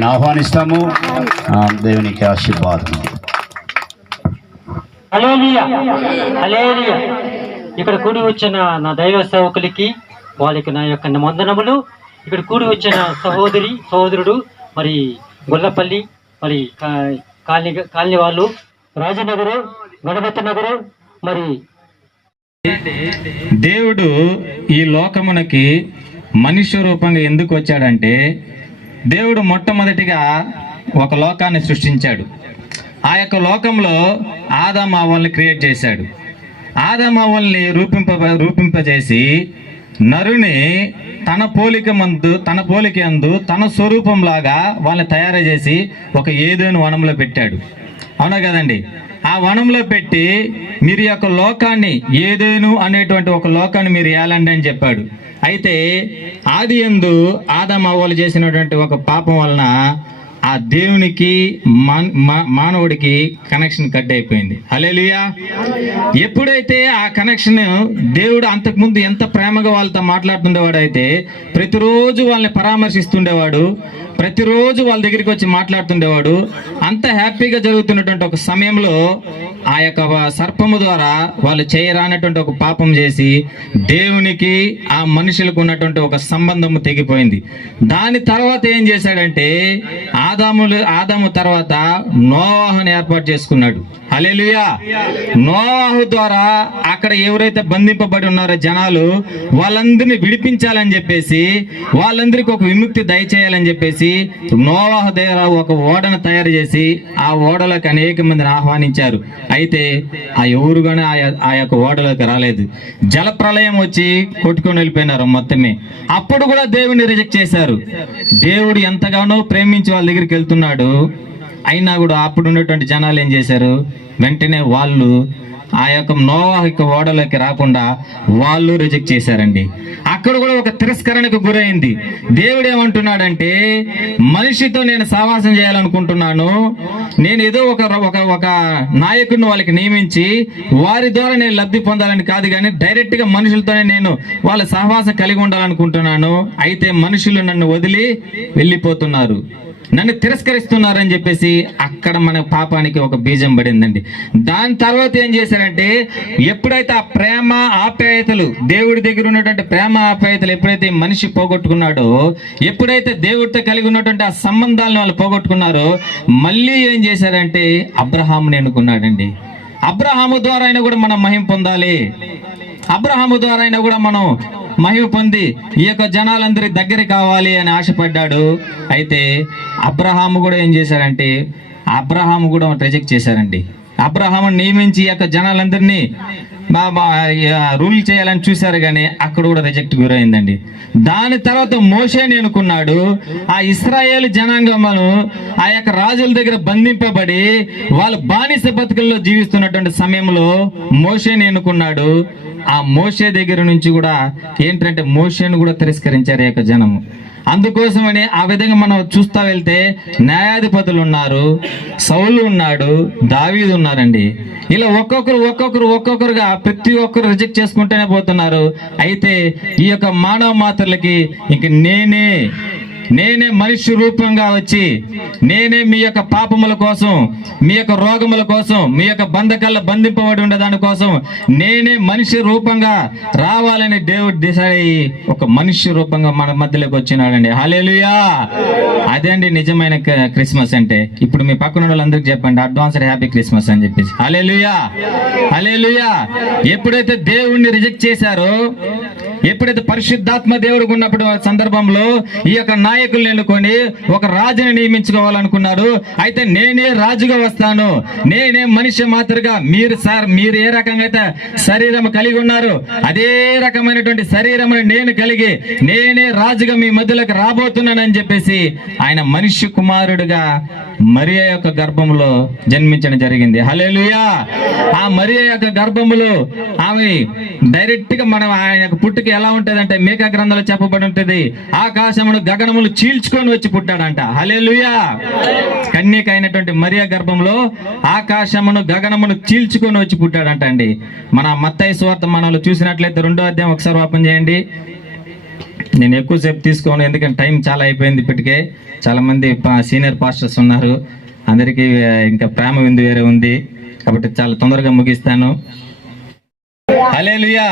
ఆయన ఆహ్వానిస్తాము. దేవునికి ఆశీర్వాదం. హల్లెలూయా, హల్లెలూయా. ఇక్కడ కూడి వచ్చిన నా దైవ సేవకులకి వాళ్ళకి నా యొక్క వందనములు. ఇక్కడ కూడి వచ్చిన సహోదరుడు మరి గొల్లపల్లి, మరి కాలనీ వాళ్ళు, రాజనగరు, గణపతి నగరు. మరి దేవుడు ఈ లోకమునకి మనుష్య రూపంగా ఎందుకు వచ్చాడంటే, దేవుడు మొట్టమొదటిగా ఒక లోకాన్ని సృష్టించాడు. ఆ యొక్క లోకంలో ఆదాము అవ్వల్ని క్రియేట్ చేశాడు. ఆదాము అవ్వల్ని రూపింపజేసి నరుని తన పోలిక యందు తన స్వరూపంలాగా వాళ్ళని తయారు చేసి ఒక ఏదైనా వనంలో పెట్టాడు. అవునా కదండి? ఆ వనంలో పెట్టి మీరు యొక్క లోకాన్ని, ఏదేను అనేటువంటి ఒక లోకాన్ని మీరు ఏలండి అని చెప్పాడు. అయితే ఆది యందు ఆదాము అవ్వలు చేసినటువంటి ఒక పాపం వలన ఆ దేవునికి మానవుడికి కనెక్షన్ కట్ అయిపోయింది. హల్లెలూయా. ఎప్పుడైతే ఆ కనెక్షన్, దేవుడు అంతకుముందు ఎంత ప్రేమగా వాళ్ళతో మాట్లాడుతుండేవాడు, అయితే ప్రతిరోజు వాళ్ళని పరామర్శిస్తుండేవాడు, ప్రతిరోజు వాళ్ళ దగ్గరికి వచ్చి మాట్లాడుతుండేవాడు. అంత హ్యాపీగా జరుగుతున్నటువంటి ఒక సమయంలో ఆ యొక్క సర్పము ద్వారా వాళ్ళు చేయరానటువంటి ఒక పాపం చేసి దేవునికి ఆ మనుషులకు ఉన్నటువంటి ఒక సంబంధము తెగిపోయింది. దాని తర్వాత ఏం చేశాడంటే, ఆదాము తర్వాత నోవాహుని ఏర్పాటు చేసుకున్నాడు. హల్లెలూయా. నోవాహు ద్వారా అక్కడ ఎవరైతే బంధింపబడి ఉన్నారో జనాలు, వాళ్ళందరినీ విడిపించాలని చెప్పేసి, వాళ్ళందరికీ ఒక విముక్తి దయచేయాలని చెప్పేసి నోవాహు దగ్గర ఒక ఓడను తయారు చేసి ఆ ఓడలోకి అనేక మందిని ఆహ్వానించారు. అయితే ఆ ఎవరు కానీ ఆ యొక్క ఓడలోకి రాలేదు. జల ప్రళయం వచ్చి కొట్టుకొని వెళ్ళిపోయినారు మొత్తమే. అప్పుడు కూడా దేవుడిని రిజెక్ట్ చేశారు. దేవుడు ఎంతగానో ప్రేమించి వాళ్ళ దగ్గరికి వెళ్తున్నాడు. అయినా కూడా అప్పుడు ఉన్నటువంటి జనాలు ఏం చేశారు, వెంటనే వాళ్ళు ఆ యొక్క నోవాహు యొక్క ఓడలోకి రాకుండా వాళ్ళు రిజెక్ట్ చేశారండి. అక్కడ కూడా ఒక తిరస్కరణకు గురైంది. దేవుడు ఏమంటున్నాడంటే, మనిషితో నేను సహవాసం చేయాలనుకుంటున్నాను, నేను ఏదో ఒక నాయకుడిని వాళ్ళకి నియమించి వారి ద్వారా నేను లబ్ధి పొందాలని కాదు, కానీ డైరెక్ట్ గా మనుషులతోనే నేను వాళ్ళ సహవాసం కలిగి ఉండాలనుకుంటున్నాను. అయితే మనుషులు నన్ను వదిలి వెళ్ళిపోతున్నారు, నన్ను తిరస్కరిస్తున్నారని చెప్పేసి అక్కడ మన పాపానికి ఒక బీజం పడిందండి. దాని తర్వాత ఏం చేశారంటే, ఎప్పుడైతే ఆ ప్రేమ ఆప్యాయతలు, దేవుడి దగ్గర ఉన్నటువంటి ప్రేమ ఆప్యాయతలు ఎప్పుడైతే మనిషి పోగొట్టుకున్నాడో, ఎప్పుడైతే దేవుడితో కలిగి ఉన్నటువంటి ఆ సంబంధాలను వాళ్ళు పోగొట్టుకున్నారో, మళ్ళీ ఏం చేశారంటే అబ్రహాముని ఎన్నుకున్నాడండి. అబ్రహాము ద్వారా అయినా కూడా మనం మహిమ పొందాలి, అబ్రహాము ద్వారా అయినా కూడా మనం మహిమ పొంది ఈ యొక్క జనాలందరి దగ్గర కావాలి అని ఆశపడ్డాడు. అయితే అబ్రహాము కూడా ఏం చేశారంటే, అబ్రహాము కూడా రిజెక్ట్ చేశారండి. అబ్రహాము నియమించి ఈ యొక్క జనాలందరినీ రూల్ చేయాలని చూశారు, కానీ అక్కడ కూడా రిజెక్ట్ గురైందండి. దాని తర్వాత మోషేని ఎన్నుకున్నాడు. ఆ ఇశ్రాయేలు జనాంగములు ఆ యొక్క రాజుల దగ్గర బంధింపబడి వాళ్ళు బానిస బతుకుల్లో జీవిస్తున్నటువంటి సమయంలో మోషేని ఎన్నుకున్నాడు. ఆ మోషే దగ్గర నుంచి కూడా ఏంటంటే మోషేను కూడా తిరస్కరించారు ఈ యొక్క జనము. అందుకోసమని ఆ విధంగా మనం చూస్తా వెళ్తే న్యాయాధిపతులు ఉన్నారు, సౌలు ఉన్నాడు, దావీదు ఉన్నారండి. ఇలా ఒక్కొక్కరుగా ప్రతి ఒక్కరు రిజెక్ట్ చేసుకుంటూనే పోతున్నారు. అయితే ఈ యొక్క మానవ మాత్రలకి ఇంక నేనే మనిషి రూపంగా వచ్చి, నేనే మీ యొక్క పాపముల కోసం, మీ యొక్క రోగముల కోసం, మీ యొక్క బంధకాల్లో బంధింపబడి ఉండే దాని కోసం నేనే మనిషి రూపంగా రావాలని దేవుడు డిసైడ్ అయ్యి ఒక మనిషి రూపంగా మన మధ్యలోకి వచ్చినాడండి. హల్లెలూయా. అదే అండి నిజమైన క్రిస్మస్ అంటే. ఇప్పుడు మీ పక్కన వాళ్ళందరికీ చెప్పండి, అడ్వాన్స్డ్ హ్యాపీ క్రిస్మస్ అని చెప్పేసి. హల్లెలూయా, హల్లెలూయా. ఎప్పుడైతే దేవుణ్ణి రిజెక్ట్ చేశారో, ఎప్పుడైతే పరిశుద్ధాత్మ దేవుడికి ఉన్నప్పుడు సందర్భంలో ఈ యొక్క నాయకుల్ని ఎన్నుకొని ఒక రాజుని నియమించుకోవాలనుకున్నారు. అయితే నేనే రాజుగా వస్తాను, నేనే మనిషి మాత్రగా, మీరు ఏ రకంగా అయితే శరీరం కలిగి ఉన్నారు అదే రకమైనటువంటి శరీరం నేను కలిగి నేనే రాజుగా మీ మధ్యలోకి రాబోతున్నానని చెప్పేసి ఆయన మనిషి కుమారుడుగా మరియా యొక్క గర్భంలో జన్మించడం జరిగింది. హల్లెలూయా. ఆ మరియా యొక్క గర్భములో ఆమె డైరెక్ట్ గా మనం ఆయన పుట్టుక ఎలా ఉంటదంటే మీకా గ్రంథంలో చెప్పబడి ఉంటది, ఆకాశమును గగనములు చీల్చుకొని వచ్చి పుట్టాడంట. హల్లెలూయా. కన్యక అయినటువంటి మరియా గర్భంలో ఆకాశమును గగనమును చీల్చుకొని వచ్చి పుట్టాడంట అండి. మన మత్తయి సువార్త మనలో చూసినట్లయితే 2వ అధ్యాయం ఒకసారి ఓపెన్ చేయండి. నేను ఎక్కువసేపు తీసుకోను, ఎందుకంటే టైం చాలా అయిపోయింది. ఇప్పటికే చాలామంది సీనియర్ పాస్టర్స్ ఉన్నారు, అందరికీ ఇంకా ప్రేమ విందు వేరే ఉంది కాబట్టి చాలా తొందరగా ముగిస్తాను. హల్లెలూయా.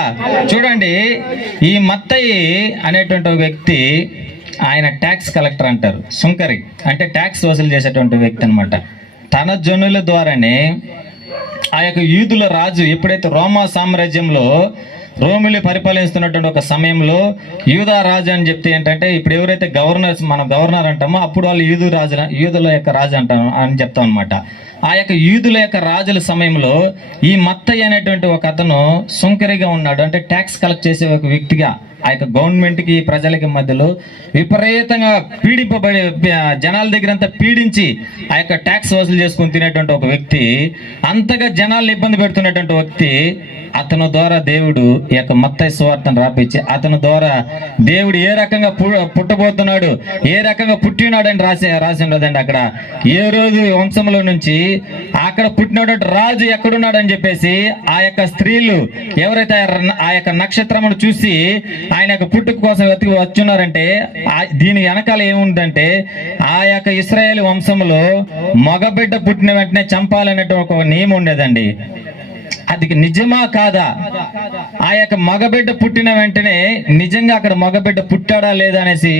చూడండి, ఈ మత్తయి అనేటువంటి ఒక వ్యక్తి, ఆయన ట్యాక్స్ కలెక్టర్ అంటారు, సుంకరి అంటే ట్యాక్స్ వసూలు చేసేటువంటి వ్యక్తి అనమాట. తన జనుల ద్వారానే ఆ యొక్క యూదుల రాజు ఎప్పుడైతే రోమా సామ్రాజ్యంలో రోమిలు పరిపాలిస్తున్నటువంటి ఒక సమయంలో యూదా రాజు అని చెప్తే ఏంటంటే, ఇప్పుడు ఎవరైతే మనం గవర్నర్ అంటామో అప్పుడు వాళ్ళు యూదుల యొక్క రాజు అంటాం అని చెప్తాం అనమాట. ఆ యొక్క యూదుల యొక్క రాజుల సమయంలో ఈ మత్తయి అనేటువంటి ఒక అతను సుంకరిగా ఉన్నాడు, అంటే ట్యాక్స్ కలెక్ట్ చేసే ఒక వ్యక్తిగా ఆ యొక్క గవర్నమెంట్కి ప్రజలకి మధ్యలో విపరీతంగా పీడింపబడి జనాల దగ్గర అంతా పీడించి ఆ యొక్క ట్యాక్స్ వసూలు చేసుకుని తినేటువంటి ఒక వ్యక్తి, అంతగా జనాలను ఇబ్బంది పెడుతున్నటువంటి వ్యక్తి, అతను ద్వారా దేవుడు ఈ యొక్క మత్తయి సువార్తను రాపించి అతని ద్వారా దేవుడు ఏ రకంగా పుట్టబోతున్నాడు, ఏ రకంగా పుట్టినాడు అని రాసి ఉండదండి. అక్కడ ఏ రోజు వంశంలో నుంచి అక్కడ పుట్టినటువంటి రాజు ఎక్కడున్నాడు అని చెప్పేసి ఆ యొక్క స్త్రీలు ఎవరైతే ఆ యొక్క నక్షత్రమును చూసి ఆయన యొక్క పుట్టుక కోసం వెతికి వచ్చున్నారంటే, దీని వెనకాల ఏముందంటే ఆ యొక్క ఇశ్రాయేలు వంశంలో మగబిడ్డ పుట్టిన వెంటనే చంపాలనేటువంటి ఒక నియమం ఉండేదండి. అది నిజమా కాదా? ఆ యొక్క మగబిడ్డ పుట్టిన వెంటనే నిజంగా అక్కడ మగబిడ్డ పుట్టాడా లేదా అనేసి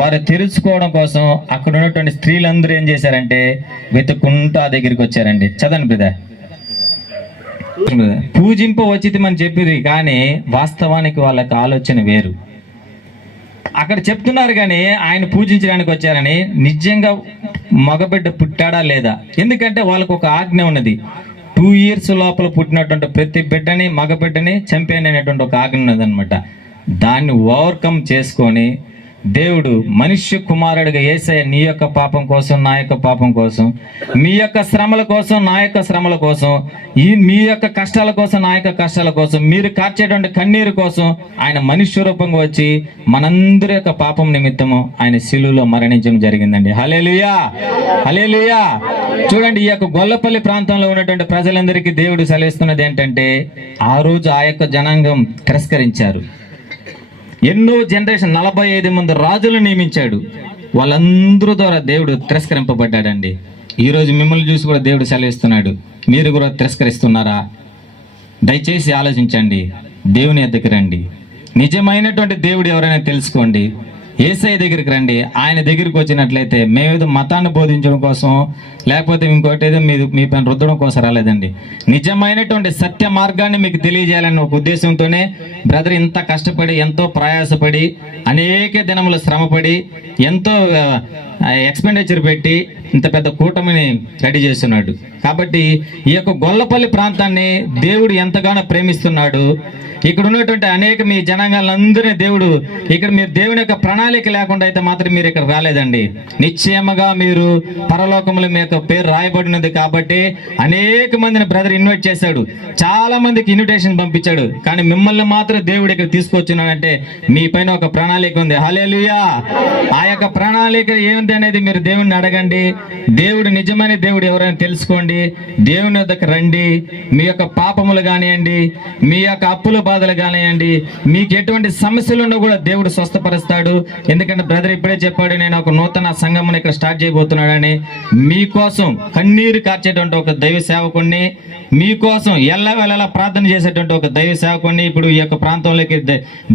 వారు తెలుసుకోవడం కోసం అక్కడ ఉన్నటువంటి స్త్రీలందరూ ఏం చేశారంటే వెతుక్కుంటూ ఆ దగ్గరికి వచ్చారండి. చదవండి బ్రదర్. పూజింప వచ్చితమని చెప్పిరి, కానీ వాస్తవానికి వాళ్ళకి ఆలోచన వేరు. అక్కడ చెప్తున్నారు కానీ ఆయన పూజించడానికి వచ్చారని, నిజంగా మగబిడ్డ పుట్టాడా లేదా? ఎందుకంటే వాళ్ళకు ఒక ఆజ్ఞ ఉన్నది, 2 years లోపల పుట్టినటువంటి ప్రతి బిడ్డని మగబిడ్డని చంపేనటువంటి ఒక ఆజ్ఞ ఉన్నది అనమాట. దాన్ని ఓవర్కమ్ చేసుకొని దేవుడు మనుష్య కుమారుడిగా యేసయ్య నీ యొక్క పాపం కోసం నా యొక్క పాపం కోసం, మీ యొక్క శ్రమల కోసం నా యొక్క శ్రమల కోసం, మీ యొక్క కష్టాల కోసం నా యొక్క కష్టాల కోసం, మీరు కార్చేటువంటి కన్నీరు కోసం ఆయన మనుష్య రూపంగా వచ్చి మనందరి యొక్క పాపం నిమిత్తము ఆయన శిలువలో మరణించడం జరిగిందండి. హల్లెలూయా, హల్లెలూయా. చూడండి, ఈ యొక్క గొల్లపల్లి ప్రాంతంలో ఉన్నటువంటి ప్రజలందరికీ దేవుడు సెలవిస్తున్నది ఏంటంటే, ఆ రోజు ఆ యొక్క జనాంగం తిరస్కరించారు. ఎన్నో జనరేషన్ 45 మంది రాజులు నియమించాడు, వాళ్ళందరూ ద్వారా దేవుడు తిరస్కరింపబడ్డాడండి. ఈరోజు మిమ్మల్ని చూసి కూడా దేవుడు సెలవిస్తున్నాడు, మీరు కూడా తిరస్కరిస్తున్నారా? దయచేసి ఆలోచించండి, దేవుని ఎద్దకు రండి, నిజమైనటువంటి దేవుడు ఎవరైనా తెలుసుకోండి, యేసయ్య దగ్గరికి రండి. ఆయన దగ్గరికి వచ్చినట్లయితే మేమేదో మతాన్ని బోధించడం కోసం లేకపోతే ఇంకోటి ఏదో మీ పైన రుద్దడం కోసం రాలేదండి. నిజమైనటువంటి సత్య మార్గాన్ని మీకు తెలియజేయాలన్న ఒక ఉద్దేశంతోనే బ్రదర్ ఇంత కష్టపడి, ఎంతో ప్రయాసపడి, అనేక దినములు శ్రమపడి, ఎంతో ఎక్స్పెండిచర్ పెట్టి ఇంత పెద్ద కూటమిని రెడీ చేస్తున్నాడు. కాబట్టి ఈ యొక్క గొల్లపల్లి ప్రాంతాన్ని దేవుడు ఎంతగానో ప్రేమిస్తున్నాడు. ఇక్కడ ఉన్నటువంటి అనేక మీ జనాంగాలందరినీ దేవుడు, ఇక్కడ మీరు దేవుని యొక్క ప్రణాళిక లేకుండా అయితే మాత్రం మీరు ఇక్కడ రాలేదండి. నిశ్చయముగా మీరు పరలోకంలో మీ యొక్క పేరు రాయబడినది కాబట్టి అనేక మందిని బ్రదర్ ఇన్వైట్ చేశాడు, చాలా మందికి ఇన్విటేషన్ పంపించాడు. కానీ మిమ్మల్ని మాత్రం దేవుడు ఇక్కడ తీసుకొచ్చున్నాడంటే మీ పైన ఒక ప్రణాళిక ఉంది. హల్లెలూయా. ఆ యొక్క ప్రణాళిక ఏమిటి అనేది మీరు దేవుడిని అడగండి. దేవుడు నిజమైన దేవుడు ఎవరైనా తెలుసుకోండి, దేవుని వద్దకు రండి. మీ యొక్క పాపములు కానివ్వండి, మీ యొక్క అప్పుల బాధలు కానివ్వండి, మీకు ఎటువంటి సమస్యలు ఉన్నా కూడా దేవుడు స్వస్థపరుస్తాడు. ఎందుకంటే బ్రదర్ ఇప్పుడే చెప్పాడు, నేను ఒక నూతన సంఘమును ఇక్కడ స్టార్ట్ చేయబోతున్నాడని. మీకోసం కన్నీరు కార్చేటువంటి ఒక దైవ సేవకుడిని, మీకోసం ఎల్లవేళలా ప్రార్థన చేసేటువంటి ఒక దైవ సేవకుడిని ఇప్పుడు ఈ యొక్క ప్రాంతంలోకి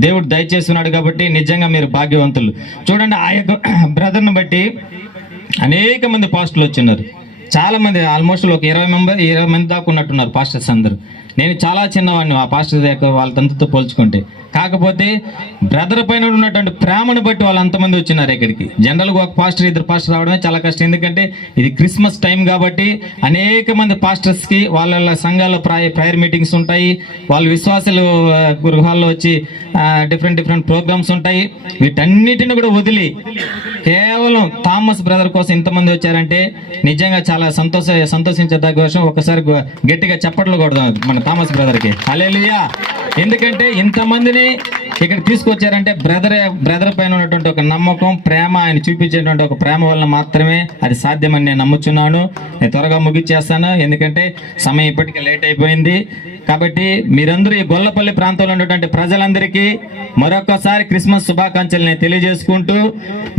దేవుడు దయచేస్తున్నాడు. కాబట్టి నిజంగా మీరు భాగ్యవంతులు. చూడండి, ఆ యొక్క బ్రదర్ని బట్టి అనేక మంది పాస్టర్లు వచ్చిన్నారు. చాలా మంది, ఆల్మోస్ట్ ఒక 20 మంది దాకా ఉన్నట్టున్నారు పాస్టర్స్ అందరూ. నేను చాలా చిన్నవాడిని ఆ పాస్టర్ దగ్గర వాళ్ళంతతో పోల్చుకుంటే. కాకపోతే బ్రదర్ పైన ఉన్నటువంటి ప్రేమను బట్టి వాళ్ళు అంతమంది వచ్చినారు ఇక్కడికి. జనరల్గా ఒక పాస్టర్, 2 పాస్టర్ రావడమే చాలా కష్టం. ఎందుకంటే ఇది క్రిస్మస్ టైం కాబట్టి అనేక మంది పాస్టర్స్కి వాళ్ళ సంఘాల్లో ప్రేయర్ మీటింగ్స్ ఉంటాయి, వాళ్ళ విశ్వాసాలు గృహాల్లో వచ్చి డిఫరెంట్ ప్రోగ్రామ్స్ ఉంటాయి. వీటన్నిటిని కూడా వదిలి కేవలం థామస్ బ్రదర్ కోసం ఇంతమంది వచ్చారంటే నిజంగా చాలా సంతోషించదగ్గ విషయం. ఒకసారి గట్టిగా చప్పట్లు కొడదాం మన థామస్ బ్రదర్కి. హల్లెలూయా. ఎందుకంటే ఇంతమందిని ఇక్కడ తీసుకొచ్చారంటే బ్రదర్ పైన ఉన్నటువంటి ఒక నమ్మకం, ప్రేమ, ఆయన చూపించేటువంటి ఒక ప్రేమ వల్ల మాత్రమే అది సాధ్యమని నేను నమ్ముచున్నాను. నేను త్వరగా ముగిచ్చేస్తాను, ఎందుకంటే సమయం ఇప్పటికే లేట్ అయిపోయింది. కాబట్టి మీరందరూ ఈ గొల్లపల్లి ప్రాంతంలో ఉన్నటువంటి ప్రజలందరికీ మరొకసారి క్రిస్మస్ శుభాకాంక్షలు నేను తెలియజేసుకుంటూ,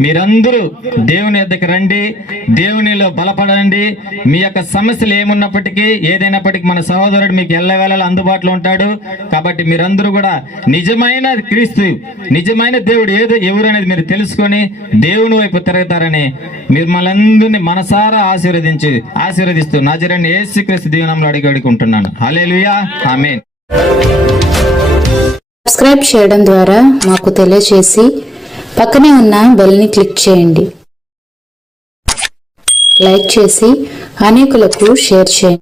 మీరందరూ దేవుని యొద్దకు రండి, దేవునిలో బలపడండి. మీ యొక్క సమస్యలు ఏమున్నప్పటికీ ఏదైనప్పటికీ మన సహోదరుడు మీకు ఎల్లవేళలా అందుబాటులో ఉంటాడు. కాబట్టి మీరందరూ కూడా నిజమైన క్రీస్తు, నిజమైన దేవుడు ఎవరు అనేది మీరు తెలుసుకొని దేవుని వైపు తిరుగుతారని మిమ్మల్ని అందరినీ మనసారా ఆశీర్వదిస్తూ నజరేయుడైన యేసుక్రీస్తు దీవెనలో అడుగుకుంటున్నాను. హల్లెలూయా, ఆమేన్. సబ్స్క్రైబ్ చేయడం ద్వారా మాకు తెలియజేసి పక్కనే ఉన్న బెల్ని క్లిక్ చేయండి. లైక్ చేసి అనేకులకు షేర్ చేయండి.